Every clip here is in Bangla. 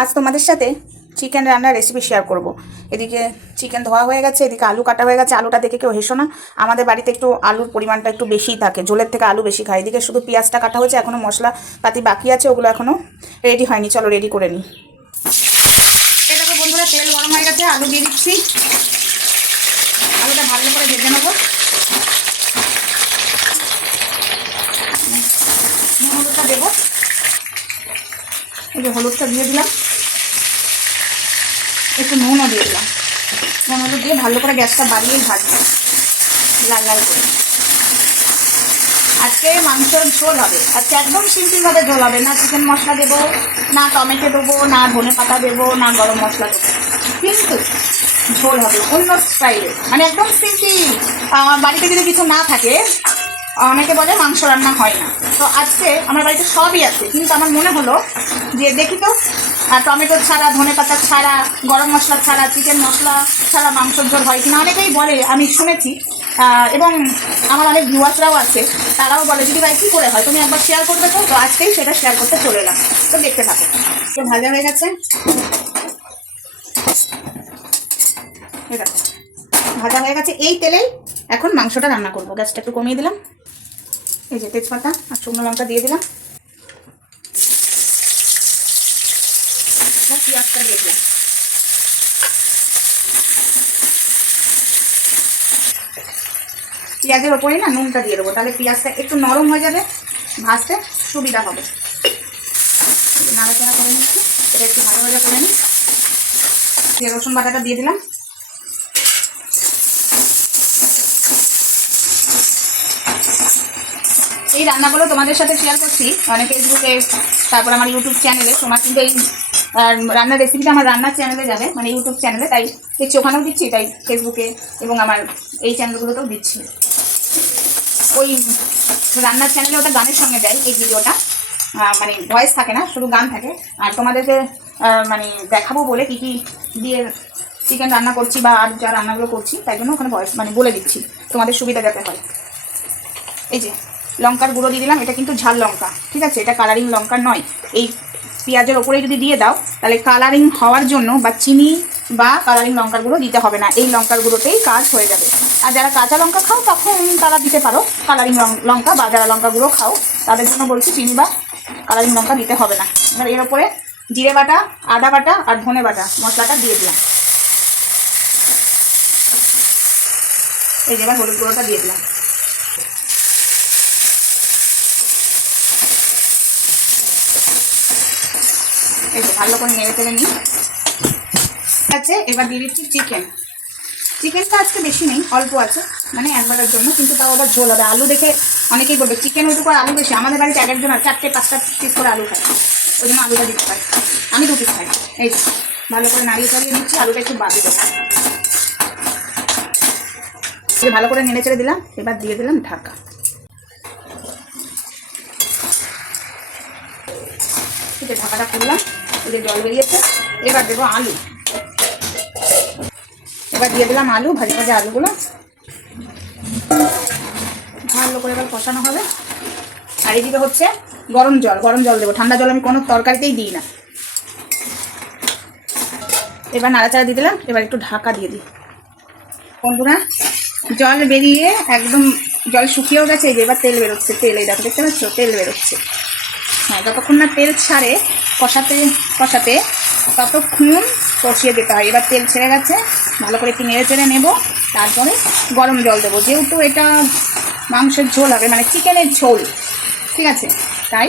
আজ তোমাদের সাথে চিকেন রান্নার রেসিপি শেয়ার করব। এদিকে চিকেন ধোয়া হয়ে গেছে, এদিকে আলু কাটা হয়ে গেছে। আলুটা দেখে কেউ হেসো না, আমাদের বাড়িতে একটু আলুর পরিমাণটা একটু বেশিই থাকে, ঝোলের থেকে আলু বেশি খায়। এদিকে শুধু পেঁয়াজটা কাটা হয়েছে, এখনও মশলাপাতি বাকি আছে, ওগুলো এখনও রেডি হয়নি। চলো রেডি করে নিই। এটা তো বন্ধুরা তেল গরম হয়ে গেছে, আলু দিয়ে দিচ্ছি। আলুটা ভালো করে ভেজে নেবো। হলুদটা দেবো, এই যে হলুদটা দিয়ে দিলাম, একটু নুনও দিয়ে দিলাম। নুন হলুদ দিয়ে ভালো করে গ্যাসটা বাড়িয়েই ভাজবো লাল লাল করে। আজকে মাংসর ঝোল হবে, আজকে একদম সিম্পলভাবে ঝোল হবে। না চিকেন মশলা দেবো, না টমেটো দেবো, না ধনে পাতা দেবো, না গরম মশলা দেবো, কিন্তু ঝোল হবে অন্য স্টাইলে, মানে একদম সিম্পল। বাড়িতে যদি কিছু না থাকে, অনেকে বলে মাংস রান্না হয় না, তো আজকে আমার বাড়িতে সবই আছে, কিন্তু আমার মনে হলো যে দেখি তো টমেটো ছাড়া, ধনে পাতা ছাড়া, গরম মশলা ছাড়া, চিকেন মশলা ছাড়া মাংসর ঝোল হয় কিনা। অনেকেই বলে, আমি শুনেছি, এবং আমার অনেক ভিউয়ার্সরাও আছে, তারাও বলে দিদি ভাই কী করে হয়, তুমি একবার শেয়ার করবে। তো আজকেই সেটা শেয়ার করতে চলে এলাম, তো দেখতে থাকো। তো ভাজা হয়ে গেছে, ভাজা হয়ে গেছে। এই তেলেই এখন মাংসটা রান্না করবো। গ্যাসটা একটু কমিয়ে দিলাম, এই যে তেজপাতা আর শুকনো লঙ্কা দিয়ে দিলাম, পেঁয়াজটা দিয়ে দিলাম। পেঁয়াজের ওপরে না নুনটা দিয়ে দেবো, তাহলে পেঁয়াজটা একটু নরম হয়ে যাবে, ভাজতে সুবিধা হবে। নাড়াচাড়া করে নিচ্ছি, এটা একটু ভালো ভাজা করে নিই। রসুন বাটাটা দিয়ে দিলাম। এই রান্নাগুলো তোমাদের সাথে শেয়ার করছি, মানে ফেসবুকে, তারপর আমার ইউটিউব চ্যানেলে। তোমার কিন্তু এই রান্নার রেসিপিটা আমার রান্নার চ্যানেলে যাবে, মানে ইউটিউব চ্যানেলে, তাই দেখছি ওখানেও দিচ্ছি, তাই ফেসবুকে এবং আমার এই চ্যানেলগুলোতেও দিচ্ছি। ওই রান্নার চ্যানেলে ওটা গানের সঙ্গে দেয় এই ভিডিওটা, মানে ভয়েস থাকে না, শুধু গান থাকে। আর তোমাদেরকে মানে দেখাবো বলে কী কী দিয়ে চিকেন রান্না করছি বা আর যা রান্নাগুলো করছি, তাই জন্য ওখানে ভয়েস মানে বলে দিচ্ছি, তোমাদের সুবিধা যাতে হয়। এই যে লঙ্কার গুঁড়ো দিয়ে দিলাম, এটা কিন্তু ঝাল লঙ্কা, ঠিক আছে, এটা কালারিং লঙ্কা নয়। এই পেঁয়াজের ওপরে যদি দিয়ে দাও, তাহলে কালারিং হওয়ার জন্য বা চিনি বা কালারিং লঙ্কার গুঁড়ো দিতে হবে না, এই লঙ্কার গুঁড়োতেই কাজ হয়ে যাবে। আর যারা কাঁচা লঙ্কা খাও তখন তারা দিতে পারো কালারিং লঙ্কা, বা যারা লঙ্কা গুঁড়ো খাও তাদের জন্য বলছি চিনি বা কালারিং লঙ্কা দিতে হবে না। এবার এর ওপরে জিরে বাটা, আদা বাটা আর ধনে বাটা মশলাটা দিয়ে দিলাম। এই যে এবার হলুদ গুঁড়োটা দিয়ে দিলাম। এই যে ভালো করে নেড়ে চেড়ে নিই। আছে, এবার দিয়ে দিচ্ছি চিকেন। চিকেনটা আজকে বেশি নেই, অল্প আছে, মানে একবারের জন্য, কিন্তু তাও আবার ঝোল হবে। আলু দেখে অনেকেই বলবে চিকেন ওইটুকু আর আলু বেশি। আমাদের বাড়িতে এক একজন 4-5টা পিস করে আলু খায়, ওই জন্য আলুটা দিতে পারি। আমি 2 পিস খাই। এই ভালো করে নাড়িয়ে চাড়িয়ে নিচ্ছি, আলুটা একটু বাদে দেবো। ভালো করে নেড়ে চেড়ে দিলাম, এবার দিয়ে দিলাম ঢাকা। ঠিক আছে, ঢাকাটা খুললাম, ওই যে জল বেরিয়েছে। এবার দেবো আলু, এবার দিয়ে দিলাম আলু, ভাজা ভাজা আলুগুলো ভালো করে এবার কষানো হবে। আর এদিকে হচ্ছে গরম জল, গরম জল দেবো, ঠান্ডা জল আমি কোনো তরকারিতেই দিই না। এবার নাড়াচাড়া দিয়ে দিলাম, এবার একটু ঢাকা দিয়ে দিই। বন্ধুরা জল বেরিয়ে একদম জল শুকিয়েও গেছে, এই যে এবার তেল বেরোচ্ছে, তেল এই দেখো, দেখতে পাচ্ছ তেল বেরোচ্ছে। হ্যাঁ, যতক্ষণ না তেল ছাড়ে কষাতে কষাতে ততক্ষণ কষিয়ে দিতে হয়। এবার তেল ছেড়ে গেছে, ভালো করে একটু নেড়ে চেড়ে নেবো, তারপরে গরম জল দেবো, যেহেতু এটা মাংসের ঝোল হবে, মানে চিকেনের ঝোল, ঠিক আছে, তাই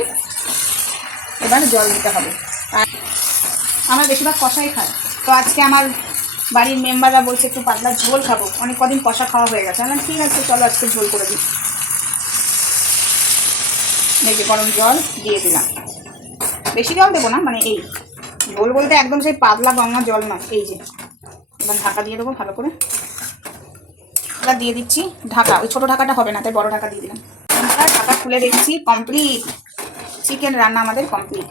এবার জল দিতে হবে। আর আমার বেশিরভাগ কষাই খায়, তো আজকে আমার বাড়ির মেম্বাররা বলছে একটু পাতলা ঝোল খাবো, অনেক কদিন কষা খাওয়া হয়ে গেছে। আমি ঠিক আছে চলো আজকে ঝোল করে দিই। এই যে গরম জল দিয়ে দিলাম, বেশি জল দেবো না, মানে এই ঝোল বলতে একদম সেই পাতলা গঙ্গা জল নয়। এই যে এবার ঢাকা দিয়ে দেবো ভালো করে। এবার দিয়ে দিচ্ছি ঢাকা, ওই ছোটো ঢাকাটা হবে না, তাই বড় ঢাকা দিয়ে দিলাম। ঢাকা খুলে দেখছি কমপ্লিট, চিকেন রান্না আমাদের কমপ্লিট,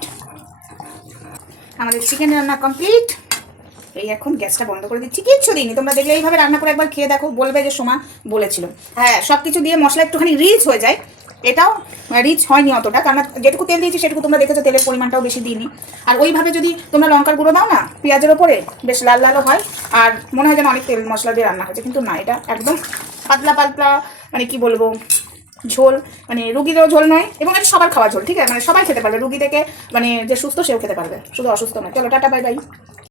আমাদের চিকেন রান্না কমপ্লিট। এই এখন গ্যাসটা বন্ধ করে দিচ্ছি, কিচ্ছু দিইনি। তোমরা দেখলে এইভাবে রান্না করে একবার খেয়ে দেখো, বলবে যে সোমা বলেছিল। হ্যাঁ, সব কিছু দিয়ে মশলা একটুখানি রিচ হয়ে যায়, এটাও রিচ হয়নি অতটা, কারণ যেটুকু তেল দিয়েছি সেটুকু তোমরা দেখেছো, তেলের পরিমাণটাও বেশি দিইনি। আর ওইভাবে যদি তোমরা লঙ্কার গুঁড়ো দাও না পেঁয়াজের ওপরে, বেশ লাল লালও হয়, আর মনে হয় যেন অনেক তেল মশলা দিয়ে রান্না হয়েছে, কিন্তু না, এটা একদম পাতলা পাতলা, মানে কি বলবো, ঝোল, মানে রুগীরও ঝোল নয়, এবং এটা সবার খাওয়া ঝোল, ঠিক আছে, মানে সবাই খেতে পারবে, রুগী থেকে মানে যে সুস্থ সেও খেতে পারবে, শুধু অসুস্থ নয়। চলো টাটা, বাই বাই।